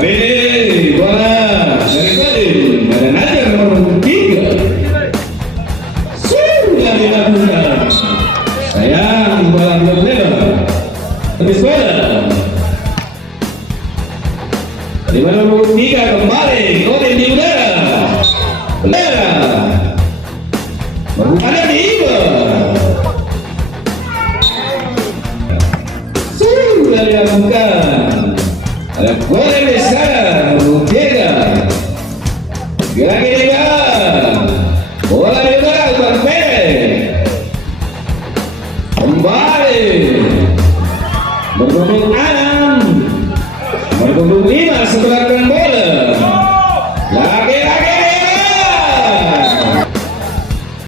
Kali ini bola dari tadi ada Najar nomor 3 sudah dilakukan. Sayang bola belum lewat. Habis bola di mana nomor 3 kembali golin di udara. Bola ada di Iba. Sudah dilakukan. Ada golin di sana nomor 3. Lagi tiga. Bola di udara berpendek. Kembali bergabung 6 bergabung 5 setelah bola